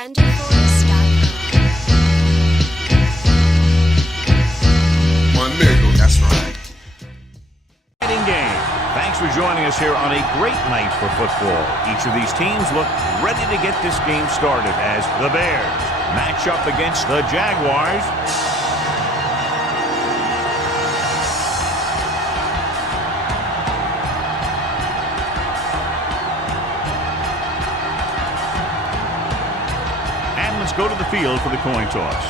One nigga, that's right. Game. Thanks for joining us here on a great night for football. Each of these teams look ready to get this game started as the Bears match up against the Jaguars. And let's go to the field for the coin toss.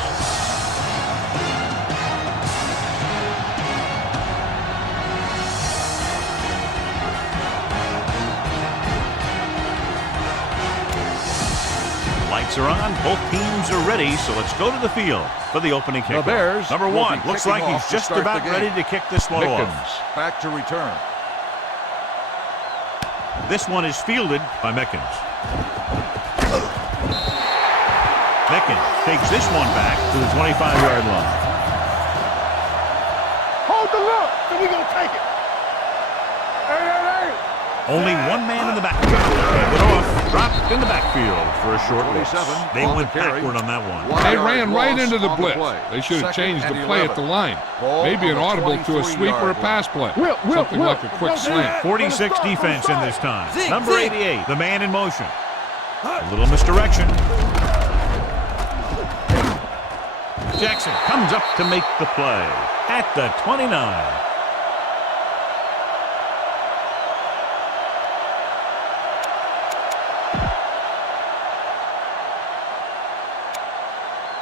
Lights are on. Both teams are ready, so let's go to the field for the opening kickoff. The Bears Number one looks like he's just about ready to kick this one off. Back to return. This one is fielded by Mickens. Mickens takes this one back to the 25-yard line. Hold the look, and we're going to take it. Hey. Only one man in the backfield. Hand it off. Dropped in the backfield for a short loss. They went backward on that one. They ran right into the blitz. They should have changed the play at the line. Maybe an audible to a sweep or a pass play. Something like a quick slant. 46 defense in this time. Number 88, the man in motion. A little misdirection. Jackson comes up to make the play at the 29.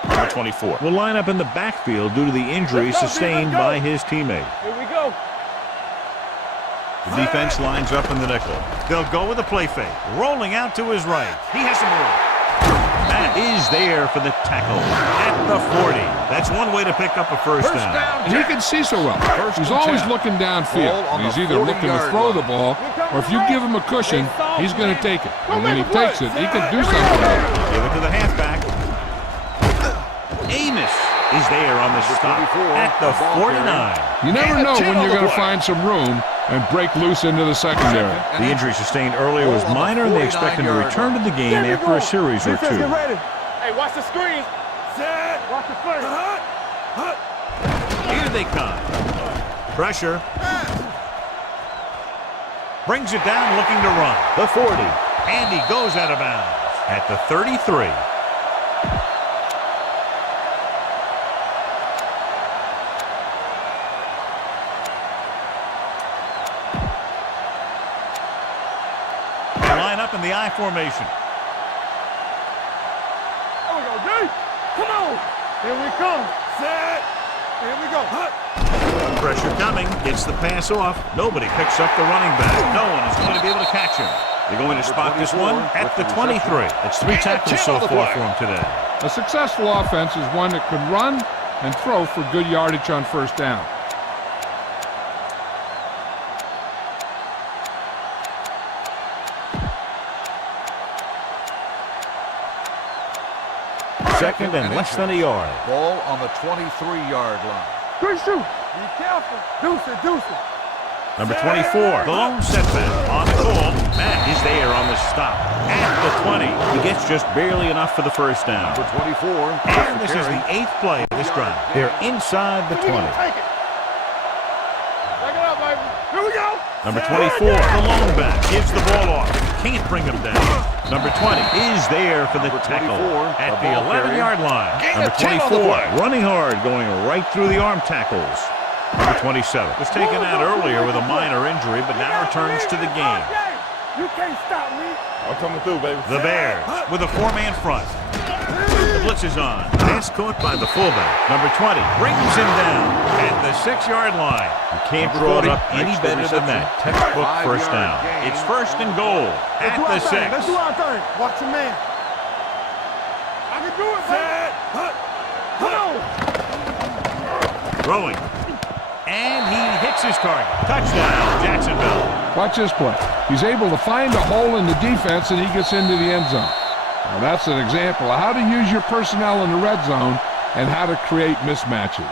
Number 24 will line up in the backfield due to the injury sustained by his teammate. Here we go. The defense lines up in the nickel. They'll go with a play fake. Rolling out to his right. He has some room. That is there for the tackle at the 40. That's one way to pick up a first down. And he can see so well. He's always looking downfield. He's either looking to throw the ball, or if you give him a cushion, he's going to take it. And when he takes it, he can do something with it. Give it to the halfback. Amos is there on the stop at the 49. You never know when you're going to find some room and break loose into the secondary. The injury sustained earlier was minor, and they expect him to return to the game after a series or two. Hey, watch the screen. Watch the play. Here they come. Pressure. Brings it down, looking to run. The 40. And he goes out of bounds at the 33. Line up in the I formation. There we go, D. Come on. Here we come. Set. Here we go. Pressure coming. Gets the pass off. Nobody picks up the running back. No one is going to be able to catch him. They're going to spot this one at the 23. It's 3 tackles so far for him today. A successful offense is one that could run and throw for good yardage on first down. Second and less than a yard. Ball on the 23-yard line. Good shoot. Be careful. Deuce it. Number 24, the lone setback on the goal. Matt is there on the stop at the 20. He gets just barely enough for the first down. Number 24. And this is the 8th play of this drive. They're inside the 20. Take it. Take it up, baby. Here we go. Number 24, the lone back, gives the ball off. Can't bring him down. Number 20 is there for the tackle at the 11-yard line. Number 24, running hard, going right through the arm tackles. Number 27 was taken out earlier with a minor injury, but now returns to the game. You can't stop me. I'm coming through, baby. The Bears with a 4-man front. The blitz is on. Pass caught by the fullback. Number 20 brings him down at the 6-yard line. You can't draw it up any better than that. Textbook first down. It's first and goal at the 6. Let's do our thing. Watch your man. I can do it, man. Come on. Throwing. And he hits his target. Touchdown, Jacksonville. Watch this play. He's able to find a hole in the defense, and he gets into the end zone. Now, that's an example of how to use your personnel in the red zone and how to create mismatches.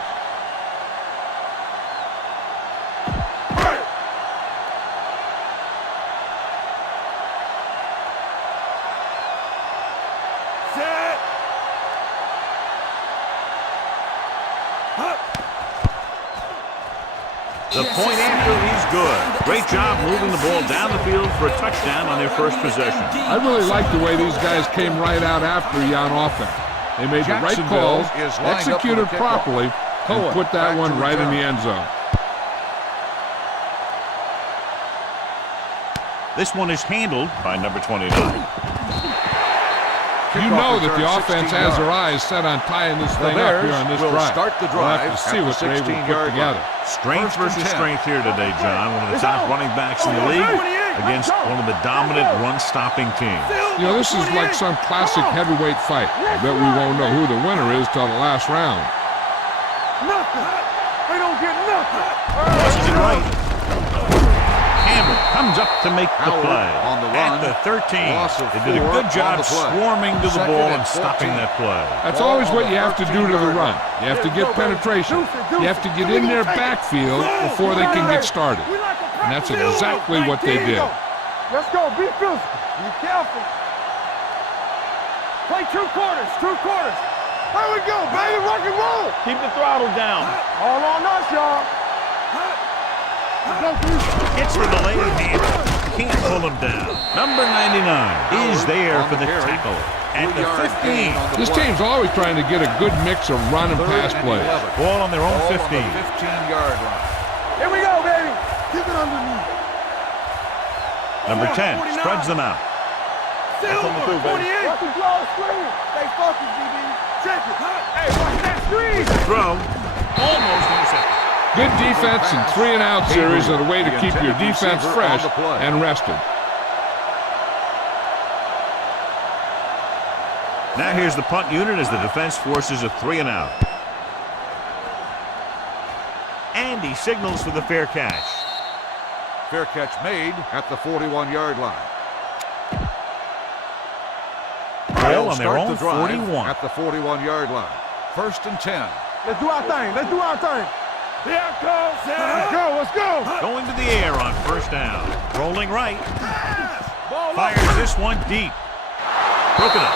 Set. The point after is good. Great job moving the ball down the field for a touchdown on their first possession. I really like the way these guys came right out after you on offense. They made the right calls, executed properly, and put that one right in the end zone. This one is handled by number 29. You know that the offense has their eyes set on tying this thing up here on this drive. We'll have to see what they're able to put together. Strength versus strength here today, John. One of the top running backs in the league against one of the dominant run-stopping teams. You know, this is like some classic heavyweight fight. I bet we won't know who the winner is till the last round. Nothing. They don't get nothing. Crosses it right. Hammer comes up to make the play. On the run, at the 13. They did a good job swarming to the ball and stopping that play. That's always what you have to do to the run. You have to get penetration. You have to get in their backfield before they can get started. And that's exactly what they did. Let's go. Be physical. Be careful. Play 2 quarters. 2 quarters. There we go, baby. Rock and roll. Keep the throttle down. All on us, y'all. Gets the delayed handle. Can't pull him down. Number 99 is there for the tackle at the 15. This team's always trying to get a good mix of run and pass plays. Ball on their own 15. 15-yard line. Here we go, baby. Keep it underneath. Number 10 spreads them out. That's on the through, baby. Watch the draw screen. Stay focused, DB. Check it. Hey, watch that screen. Throw. Almost intercepted. Good defense and 3-and-out series are the way to keep your defense fresh and rested. Now here's the punt unit as the defense forces a 3-and-out. And he signals for the fair catch. Fair catch made at the 41-yard line. Ball on their Start own the drive 41. at the 41-yard line. 1st and 10. Let's do our thing. Let's do our thing. Here it comes. Let's go. Let's go. Going to the air on 1st down. Rolling right. Fires this one deep. Broken up.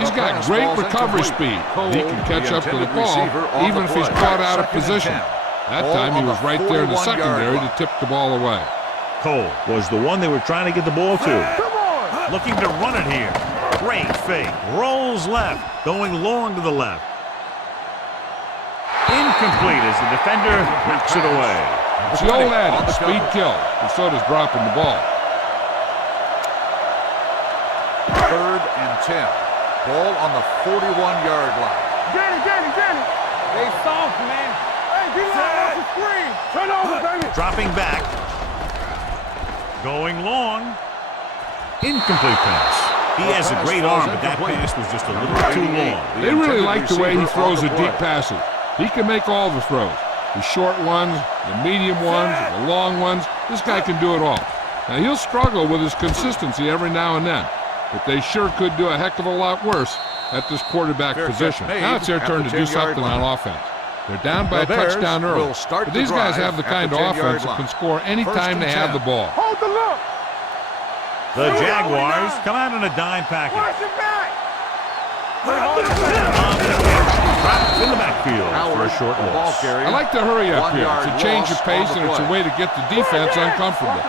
He's got great recovery speed. He can catch up to the ball even if he's caught out of position. That time he was right there in the secondary to tip the ball away. Cole was the one they were trying to get the ball to. Come on. Looking to run it here. Great fake. Rolls left. Going long to the left. Incomplete as the defender knocks it away. It's the old adage, speed kills, and so does dropping the ball. 3rd and 10. Ball on the 41-yard line. Danny. They soft, man. Hey, D-line off the screen. Turn over, baby. Dropping back. Going long. Incomplete pass. He has a great arm, but that pass was just a little too long. They really like the way he throws the deep passes. He can make all the throws. The short ones, the medium ones, the long ones. This guy can do it all. Now, he'll struggle with his consistency every now and then, but they sure could do a heck of a lot worse at this quarterback position. Now it's their turn to do something on offense. They're down by a touchdown early. But these guys have the kind of offense that can score any time they have the ball. Hold the look. The Jaguars come out in a dime package. Watch it back. Dropped in the backfield for a short loss. I like to hurry up here. It's a change of pace and it's a way to get the defense uncomfortable.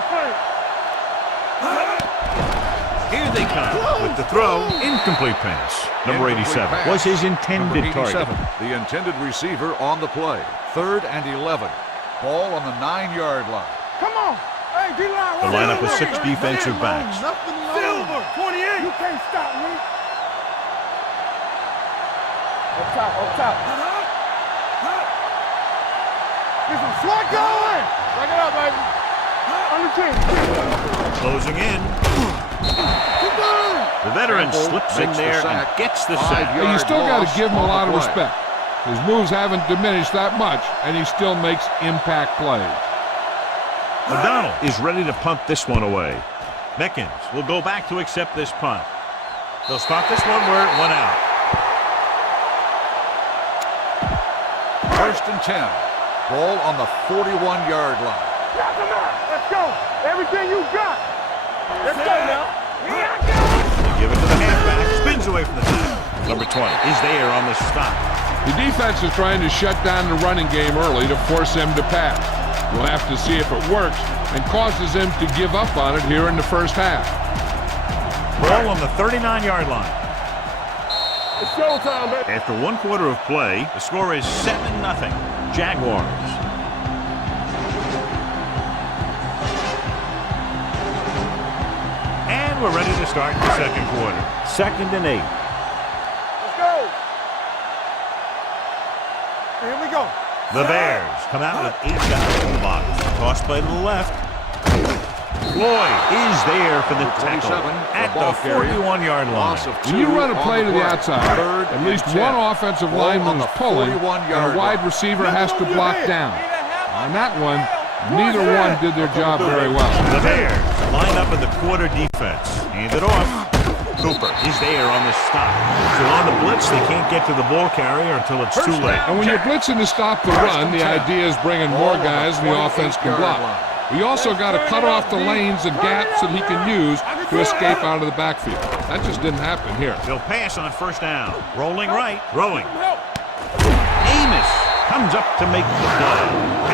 Here they come with the throw. Incomplete pass. Number 87 was his intended target. The intended receiver on the play. 3rd and 11. Ball on the 9-yard line. Come on. Hey, D-line. The lineup with 6 defensive backs. Silver, 28. You can't stop me. Up top. Get some swat going. Break it up, baby. On the chin. Closing in. The veteran slips in there and gets the sack. Hey, you still got to give him a lot of respect. His moves haven't diminished that much, and he still makes impact plays. O'Donnell is ready to punt this one away. Meckins will go back to accept this punt. They'll spot this one where it went out. 1st and 10. Ball on the 41-yard line. Let's go. Everything you got. Let's go now. They give it to the halfback. Spins away from the tackle. Number 20 is there on the stop. The defense is trying to shut down the running game early to force him to pass. We'll have to see if it works and causes him to give up on it here in the first half. Ball on the 39-yard line. It's showtime, baby. After 1 quarter of play, the score is 7-0. Jaguars. And we're ready to start the second quarter. 2nd and 8. Let's go. Here we go. The Bears come out with 8 guys in the box. Tossed by the left. Floyd is there for the tackle at the 41-yard line. When you run a play to the outside, at least one offensive lineman is pulling, and a wide receiver has to block down. On that one, neither one did their job very well. The Bears line up in the quarter defense. Hand it off. Cooper is there on the stop. So on the blitz, they can't get to the ball carrier until it's too late. And when you're blitzing to stop the run, the idea is bringing more guys and the offense can block. We also got to cut off the lanes and gaps that he can use to escape out of the backfield. That just didn't happen here. They'll pass on 1st down. Rolling right. Throwing. Amos comes up to make the play.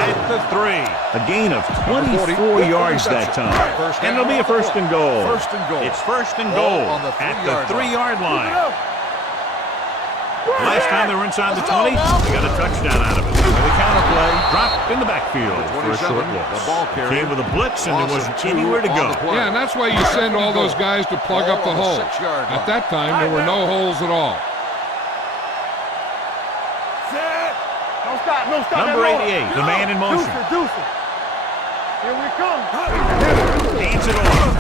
At the 3. A gain of 24 yards that time. And it'll be a 1st and goal. It's 1st and goal at the 3-yard line. Last time they were inside the 20, they got a touchdown out of it. The counter play dropped in the backfield for a short loss. Came with a blitz and there wasn't anywhere to go. Yeah, and that's why you send all those guys to plug up the hole. At that time, there were no holes at all. Set. Don't stop, don't stop. Number 88, the man in motion. Deuce it. Here we come. Hands it off.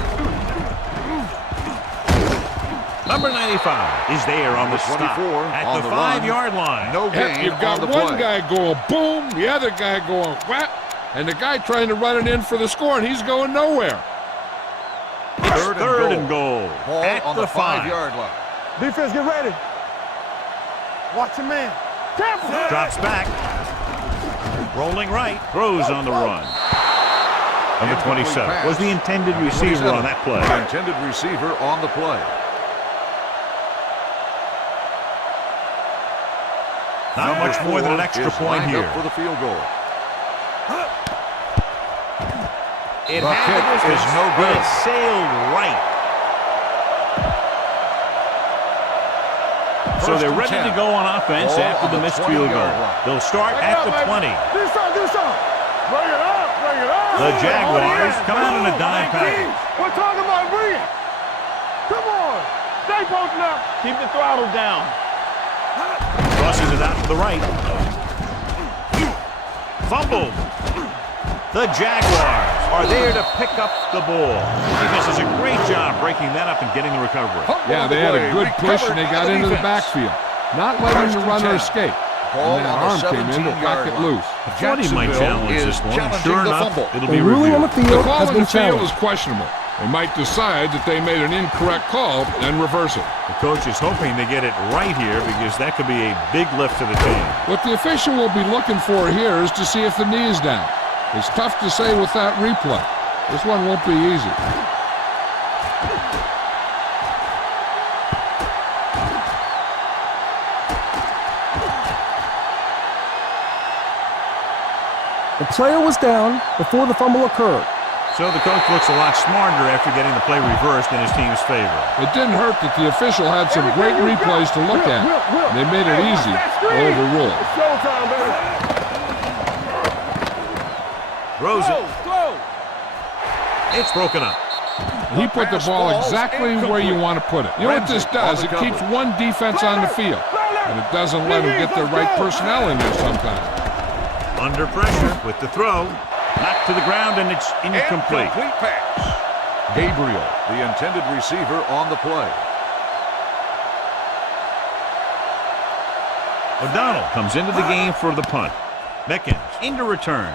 Number 95 is there on the stop at the 5-yard line. No gain. You've got one guy going boom, the other guy going whap, and the guy trying to run it in for the score, and he's going nowhere. It's 3rd and goal Ball at on the the 5. 5-yard line. Defense, get ready. Watch your man. Drops back. Rolling right. Throws on the run. Number 27 was the intended receiver on that play. The intended receiver on the play. Not much more than an extra point here. For the field goal. It The had kick the distance, is no but good. it sailed right. So they're ready to go on offense after the missed field goal. They'll start at the 20. Do something. Bring it up, bring it up. The Jaguars come out in a dime package. We're talking about bring it. Come on. Stay posting up. Keep the throttle down. Crosses it out to the right. Fumbled. The Jaguars are there to pick up the ball. Defense does a great job breaking that up and getting the recovery. Yeah, they had a good push, and they got into the backfield. Not letting the runner escape. And that arm came in to whack it loose. Thought he might challenge this one. Sure enough, it'll be ruling on the reviewed. The field call has on been the field challenged. is questionable. They might decide that they made an incorrect call and reverse it. The coach is hoping to get it right here because that could be a big lift to the team. What the official will be looking for here is to see if the knee is down. It's tough to say with that replay. This one won't be easy. The player was down before the fumble occurred. So the coach looks a lot smarter after getting the play reversed in his team's favor. It didn't hurt that the official had some great replays to look at. They made it easy to overrule. It's showtime, baby. Throws it. It's broken up. He put the ball exactly where you want to put it. You know what this does? It keeps one defense on the field, and it doesn't let them get the right personnel in there sometimes. Under pressure with the throw. Knocked to the ground, and it's incomplete. Incomplete pass. Gabriel, the intended receiver on the play. O'Donnell comes into the game for the punt. Meckins into return.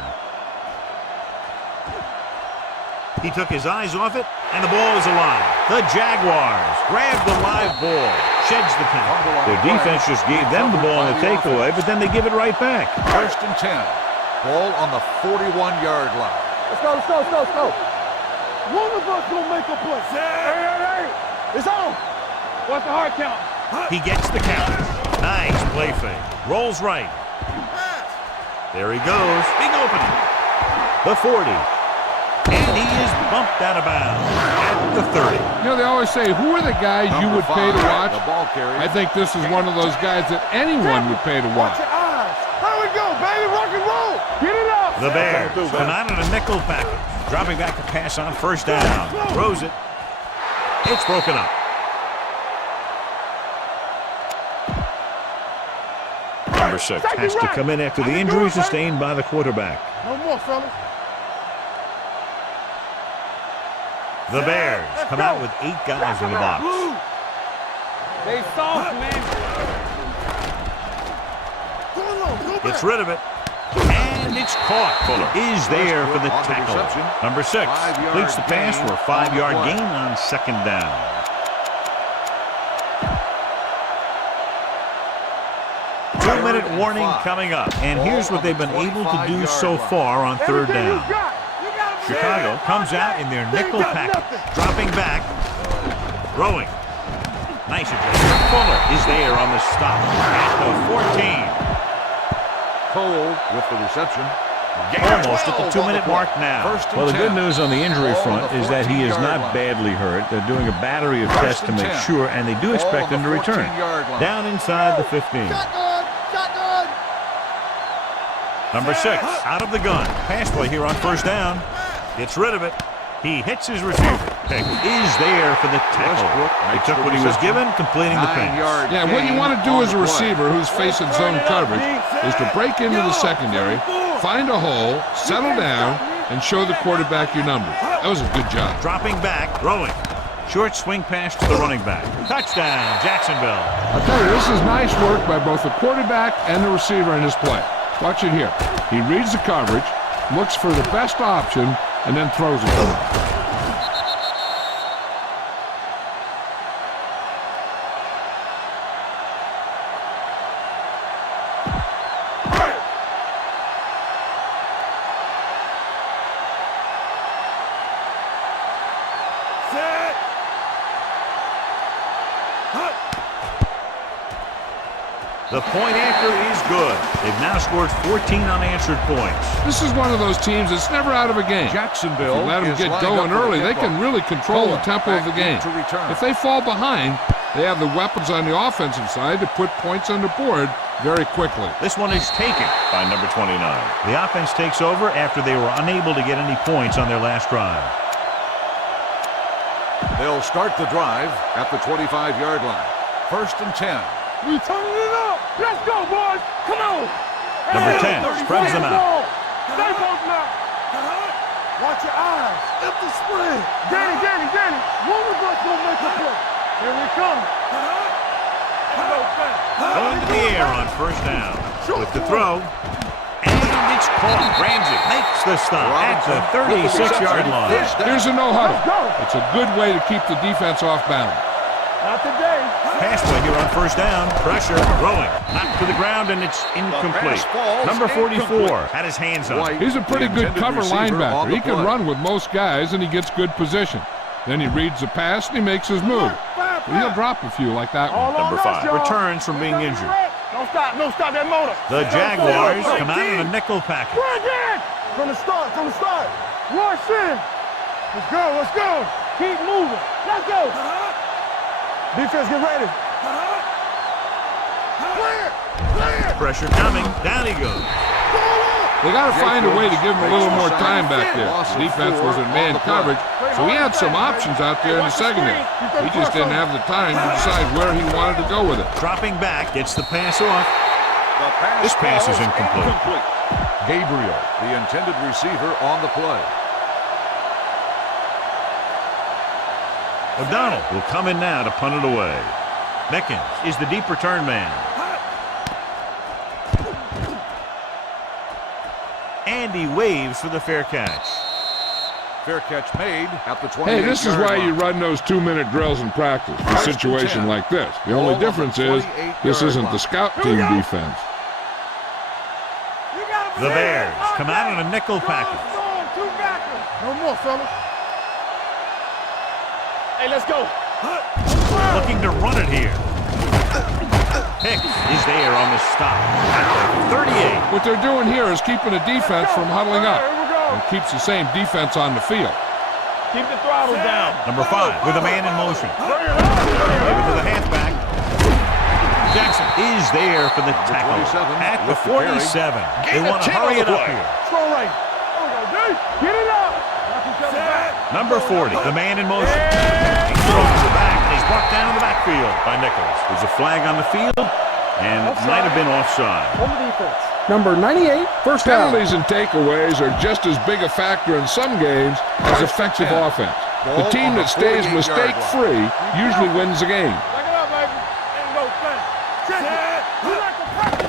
He took his eyes off it, and the ball is alive. The Jaguars grab the live ball, sheds the count. Their defense just gave them the ball in the takeaway, but then they give it right back. 1st and 10. Ball on the 41-yard line. Let's go. One of us gonna make a play. Hey. It's on. What's the hard count? He gets the count. Nice play fake. Rolls right. There he goes. Big opening. the 40. And he is bumped out of bounds at the 30. You know, they always say, who are the guys you would pay to watch? The ball carrier. I think this is one of those guys that anyone would pay to watch. Watch your eyes. Here we go, baby. Rock and roll. Get it up. The Bears come out in a nickel package. Dropping back to pass on first down. Throws it. It's broken up. Number 6 has to come in after the injury sustained by the quarterback. No more, fellas. The Bears come out with 8 guys in the box. They soft, man. Gets rid of it. And it's caught. Fuller is there for the tackle. Number 6 completes the pass for a 5-yard gain on second down. Two-minute warning coming up. And here's what they've been able to do so far on third down. Chicago comes out in their nickel package. Dropping back. Throwing. Nice adjustment. Fuller is there on the stop at the 14. Cole with the reception. Almost at the 2-minute mark now. Well, the good news on the injury front is that he is not badly hurt. They're doing a battery of tests to make sure, and they do expect him to return. Down inside the 15. Number 6 out of the gun. Pass play here on first down. Gets rid of it. He hits his receiver. Pick is there for the tackle. He took what he was given, completing the pass. Yeah, what you want to do as a receiver who's facing zone coverage is to break into the secondary, find a hole, settle down, and show the quarterback your number. That was a good job. Dropping back, throwing. Short swing pass to the running back. Touchdown, Jacksonville. I'll tell you, this is nice work by both the quarterback and the receiver in his play. Watch it here. He reads the coverage, looks for the best option, and then throws it. The point after is good. They've now scored 14 unanswered points. This is one of those teams that's never out of a game. Jacksonville. If you let them get going early, they can really control the tempo of the game. If they fall behind, they have the weapons on the offensive side to put points on the board very quickly. This one is taken by number 29. The offense takes over after they were unable to get any points on their last drive. They'll start the drive at the 25-yard line. 1st and 10. We turning it up. Let's go, boys. Come on. Number 10 spreads them out. Stay both now. Watch your eyes. Empty spread. Danny. One of us gonna make a play. Here we come. Going to the air on first down. With the throw. And it's caught. Ramsey makes the stop at the 36-yard line. Here's a no-huddle. It's a good way to keep the defense off balance. Not today. Pass play here on first down. Pressure, throwing. Knocked to the ground, and it's incomplete. Number 44 had his hands on it. He's a pretty good cover linebacker. He can run with most guys, and he gets good position. Then he reads the pass, and he makes his move. He'll drop a few like that one. Number 5 returns from being injured. Don't stop that motor. The Jaguars come out in a nickel package. From the start. Rush in. Let's go. Keep moving. Let's go. Defense, get ready. Clear. Pressure coming. Down he goes. They got to find a way to give him a little more time back there. The defense was in man coverage, so he had some options out there in the secondary. He just didn't have the time to decide where he wanted to go with it. Dropping back, gets the pass off. This pass is incomplete. Gabriel, the intended receiver, on the play. O'Donnell will come in now to punt it away. Mickens is the deep return man. And he waves for the fair catch. Fair catch made at the 28-yard line. Hey, this is why you run those 2-minute drills in practice for a situation like this. The only difference is this isn't the scout team defense. The Bears come out in a nickel package. No more, fellas. Hey, let's go. Looking to run it here. Hicks is there on the stop at the 38. What they're doing here is keeping the defense from huddling up. and keeps the same defense on the field. Keep the throttle down. Number 5 with a man in motion. Give it to the halfback. Jackson is there for the tackle at the 47. They want to hurry it up here. Strong right. Get it up. Number 40, the man in motion. He throws it back, and he's brought down in the backfield by Nichols. There's a flag on the field, and it might have been offside. On the defense. Number 98, first down. Penalties and takeaways are just as big a factor in some games as effective offense. The team that stays mistake-free usually wins the game. Back it up, baby. And go, check it. You like to practice.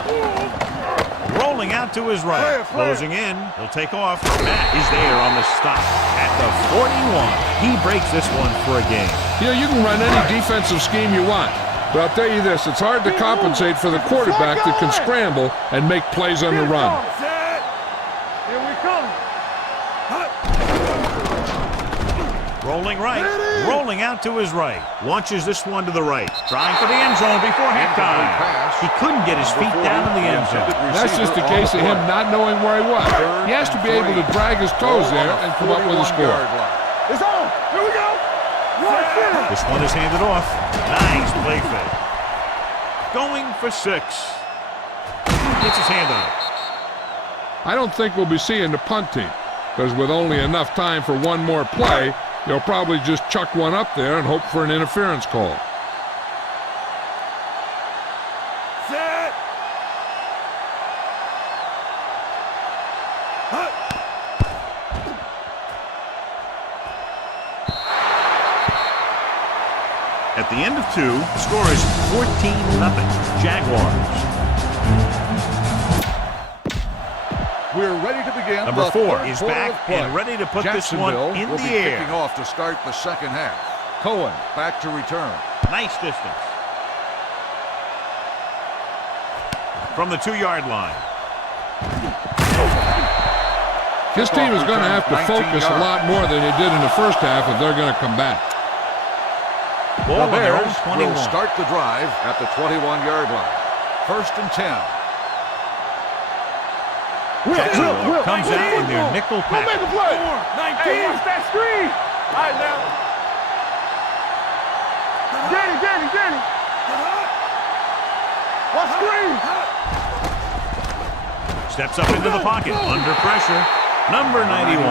Rolling out to his right. Closing in. He'll take off. Matt is there on the stop at the 41. He breaks this one for a game. You know, you can run any defensive scheme you want. But I'll tell you this, it's hard to compensate for the quarterback that can scramble and make plays on the run. Here we come. Rolling right. Rolling out to his right. Launches this one to the right. Trying for the end zone before halftime. He couldn't get his feet down in the end zone. That's just a case of him not knowing where he was. He has to be able to drag his toes there and come up with a score. It's on. Here we go. This one is handed off. Nice play fake. Going for 6. Gets his hand on it. I don't think we'll be seeing the punt team, because with only enough time for one more play, they'll probably just chuck one up there and hope for an interference call. Set. At the end of 2, the score is 14-0 Jaguars. We're ready to begin. Number 4 is back and ready to put this one in will the be air. kicking off to start the second half. Cohen back to return. Nice distance. From the 2-yard line. This team is going to have to focus a lot more than they did in the first half if they're going to come back. Ball The Bears on their own 21. will start the drive at the 21-yard line. 1st and 10. Jacksonville comes out in their nickel Make package. a play. 19. Hey, watch that screen. All right, now. Get it. Watch screen. Steps up into the pocket. Under pressure. Number 91.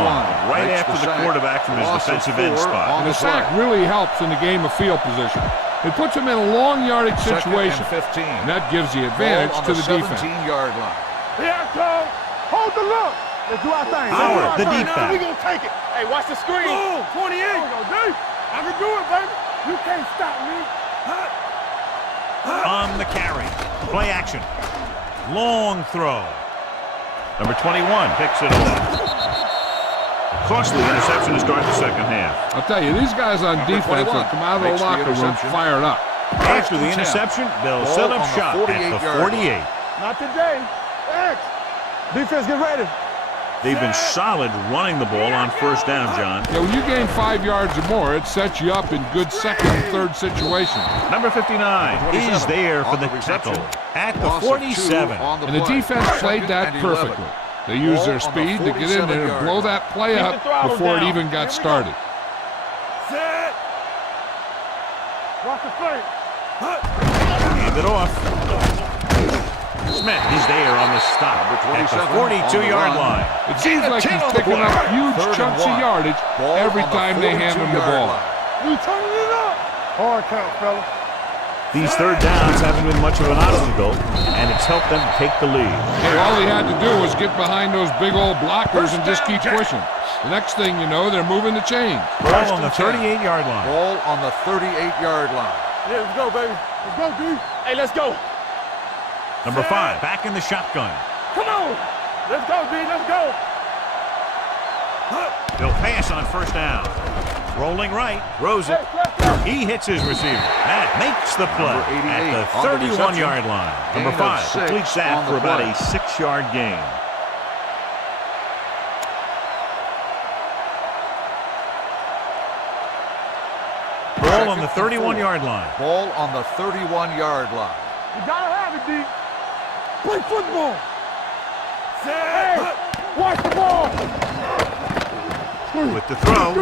Right after the quarterback from his defensive end spot. And the sack really helps in the game of field position. It puts them in a long yardage 2nd situation, and 15. and that gives the advantage to the defense. 17-yard line. Here it comes. Hold the look. Let's do our thing. Howard, the deep back. We gonna take it. Hey, watch the screen. Boom. 28. Here we go, D. I can do it, baby. You can't stop me. On the carry. Play action. Long throw. Number 21 picks it off. Costly interception to start the second half. I'll tell you, these guys on defense will come out of the locker room fired up. After the interception, they'll set up shop at the 48. Not today. X. Defense, get ready. They've been solid running the ball on first down, John. Yeah, when you gain 5 yards or more, it sets you up in good second and third situations. Number 59 is there for the tackle at the 47. And the defense played that perfectly. They used their speed to get in there and blow that play up before it even got started. Set. Watch the play. Hand it off. Smith is there on the stop at the 42-yard line. It seems like he's picking up huge chunks of yardage every time they hand him the ball. We turning it up. Hard count, fella. These third downs haven't been much of an obstacle, and it's helped them take the lead. Hey, all he had to do was get behind those big old blockers and just keep pushing. The next thing you know, they're moving the chains. Ball on the 38-yard line. Ball on the 38-yard line. Yeah, let's go, baby. Let's go, D. Hey, let's go. Number 5 back in the shotgun. Come on. Let's go, D. Let's go. They'll pass on first down. Rolling right, throws it. He hits his receiver. Matt makes the play at the 31-yard line. Number 5 completes that for about a 6-yard gain. Ball on the 31-yard line. Ball on the 31-yard line. You gotta have it, D. Play football. Hey, Watch the ball. With the throw.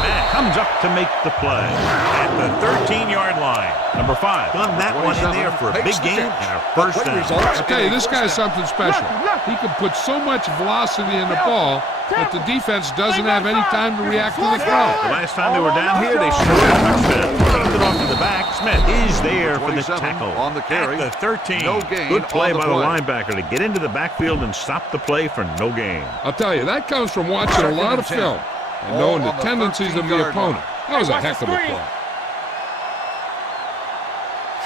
Matt comes up to make the play at the 13-yard line. Number 5. Done that one in there for a big gain and a first down. I'll tell you, this guy's something special. He can put so much velocity in the ball that the defense doesn't have any time to react to the throw. The last time they were down here, they scored a touchdown. Taking it off to the back. Smith is there for the tackle. On the carry. At the 13. No gain. Good play on by the linebacker to get into the backfield and stop the play for no gain. I'll tell you, that comes from watching a lot of film and knowing the tendencies of the opponent. That was a heck of a play.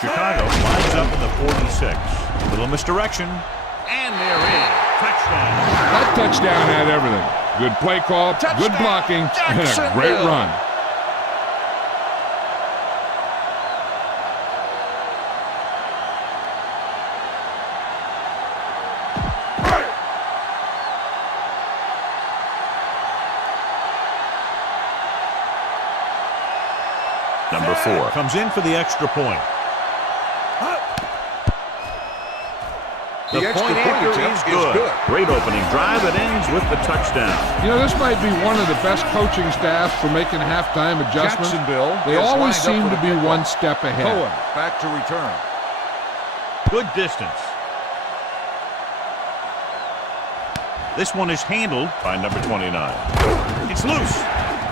Chicago lines up in the 46. Little misdirection. And they're in. Touchdown. That touchdown had everything. Good play call, good blocking, and a great run. Number 4 comes in for the extra point. The point after is good. Great opening drive that ends with the touchdown. You know, this might be one of the best coaching staffs for making halftime adjustments. Jacksonville. They always seem to be one step ahead. Cohen back to return. Good distance. This one is handled by number 29. It's loose.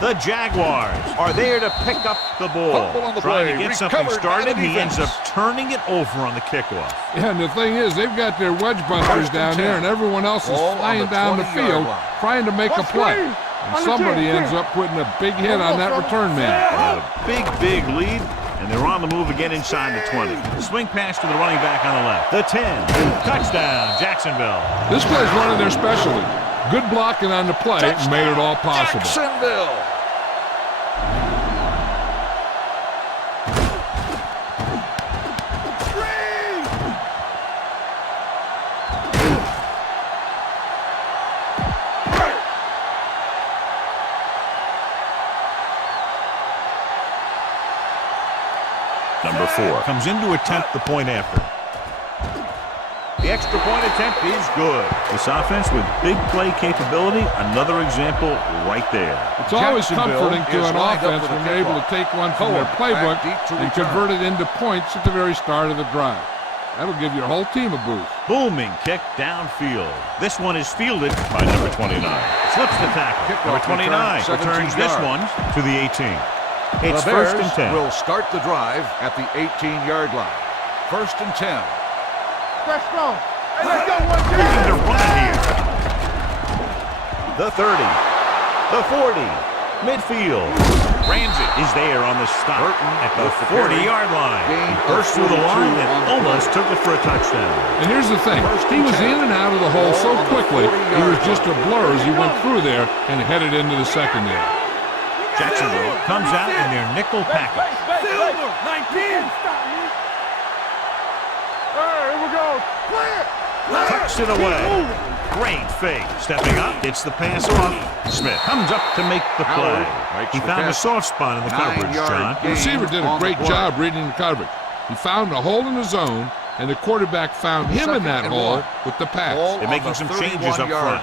The Jaguars are there to pick up the ball. Trying to get something started, he ends up turning it over on the kickoff. Yeah, and the thing is, they've got their wedge bunkers down there, and evereverone else is flying down the field trying to make a play. And somebody ends up putting a big hit on that return man. A big, big lead, and they're on the move again inside the 20. Swing pass to the running back on the left. The 10. Touchdown, Jacksonville. This play is one of their specialties. Good blocking on the play made it all possible. Jacksonville. Number 4 comes in to attempt the point after. The extra point attempt is good. This offense with big play capability, another example right there. It's always comforting to an offense when they're able to take one from their playbook and convert it into points at the very start of the drive. That'll give your whole team a boost. Booming kick downfield. This one is fielded by number 29. Slips the tackle. Number 29 returns this one to the 18. It's The first Bears and 10. will start the drive at the 18-yard line. First and 10. Let's go. Hey, let's go, one team. Looking to run it here. The 30. The 40. Midfield. Ramsey is there on the stop at the 40-yard line. He burst through the line and almost took it for a touchdown. And here's the thing. He was in and out of the hole so quickly, he was just a blur as he went through there and headed into the secondary. Jacksonville comes out in their nickel package. Silver, 19. Here we go. Clear. Tucks it away. Great fake. Stepping up, gets the pass off. Smith comes up to make the play. He found a soft spot in the coverage, John. The receiver did a great job reading the coverage. He found a hole in the zone, and the quarterback found him in that hole with the pass. They're making some changes up front.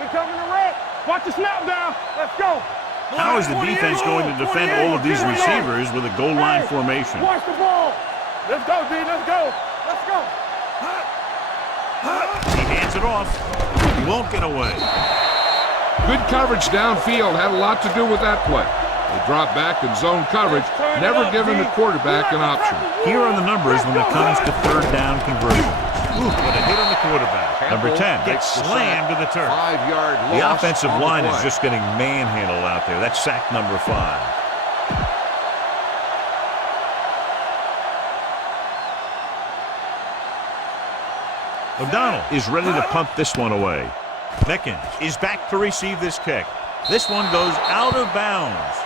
We coming to red. Watch the snap down. Let's go. How is the defense going to defend all of these receivers with a goal line formation? Watch the ball. Let's go, D. Let's go. Let's go. He hands it off. He won't get away. Good coverage downfield had a lot to do with that play. They dropped back in zone coverage, never giving the quarterback an option. Here are the numbers when it comes to third down conversion. Ooh, what a hit on the quarterback. Number 10 gets slammed to the turf. 5-yard loss. The offensive on the line is play. just getting manhandled out there. That's sack number 5. O'Donnell is ready to punt this one away. Mickens is back to receive this kick. This one goes out of bounds.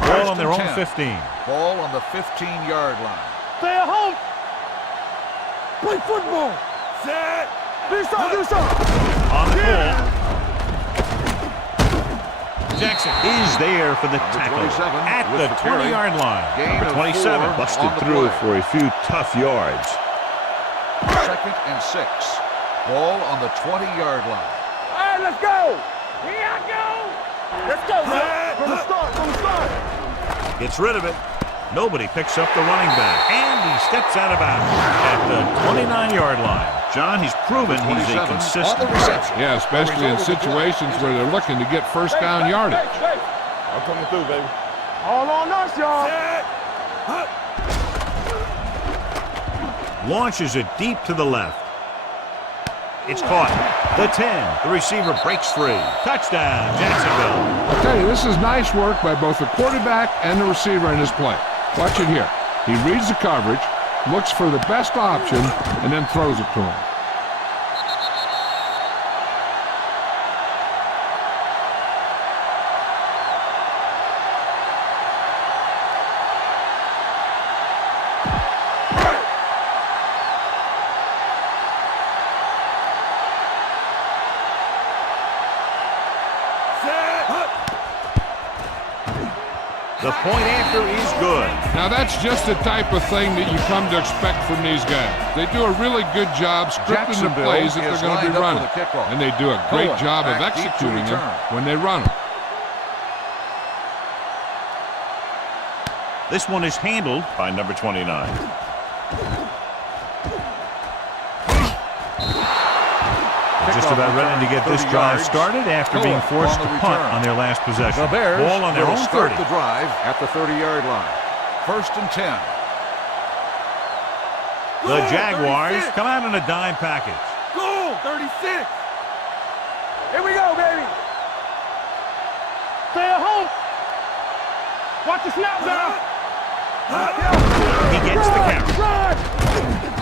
Ball on their own 15. Ball on the 15-yard line. Stay at home. Play football. Set. Do something. On the ball. Jackson is there for the tackle 27 at with the the carry. 20-yard line. Gain Number of 27 4 busted on the through play. for a few tough yards. 2nd and 6. Ball on the 20-yard line. All right, let's go. Here I go. Let's go, man. From the start, from the start. Gets rid of it. Nobody picks up the running back. And he steps out of bounds at the 29-yard line. John, he's proven he's a 27 on the consistent. reception. Yeah, especially in situations where they're looking to get first down yardage. I'm coming through, baby. All on us, y'all. Launches it deep to the left. It's caught. The 10. The receiver breaks free. Touchdown, Jacksonville. I'll tell you, this is nice work by both the quarterback and the receiver in this play. Watch it here. He reads the coverage, looks for the best option, and then throws it to him. The point after is good. Now that's just the type of thing that you come to expect from these guys. They do a really good job scripting the Jacksonville plays that is they're going to be lined up running. for the kickoff. And they do a great Cohen job of back deep to executing them return. when they run them. This one is handled by number 29. Just about ready to get this drive started after being forced to punt on their last possession. The Bears Ball on their will own start 30. the drive at the 30-yard line. 1st and 10. The Jaguars come out in a dime package. Go, 36. Here we go, baby. Stay at home. Watch the snap down. He gets the carry. Run.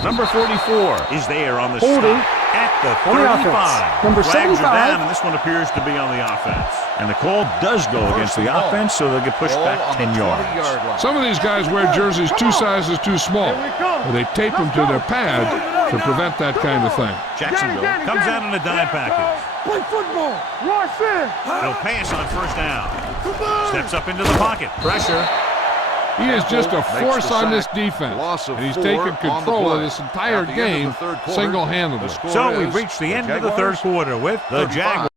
Number 44 is there on the Holding stop at the on the 35. offense. Number Flags are 75. down, and this one appears to be on the offense. And the call does go against the offense, so they'll get pushed Ball back on 10 the yards. 20-yard line. Some of these guys wear jerseys 2 sizes too small, or they tape them to their pad to prevent that kind of thing. Jacksonville comes out in a dime package. Play football. Rush in. He'll pass on 1st down. Steps up into the pocket. Pressure. He is just a Makes force the on this sack. defense, Loss of and he's 4 taken on the control of play. this entire At the end game of the third quarter, single-handedly. the score So is we've reached the end of the Jaguars third quarter with the 35,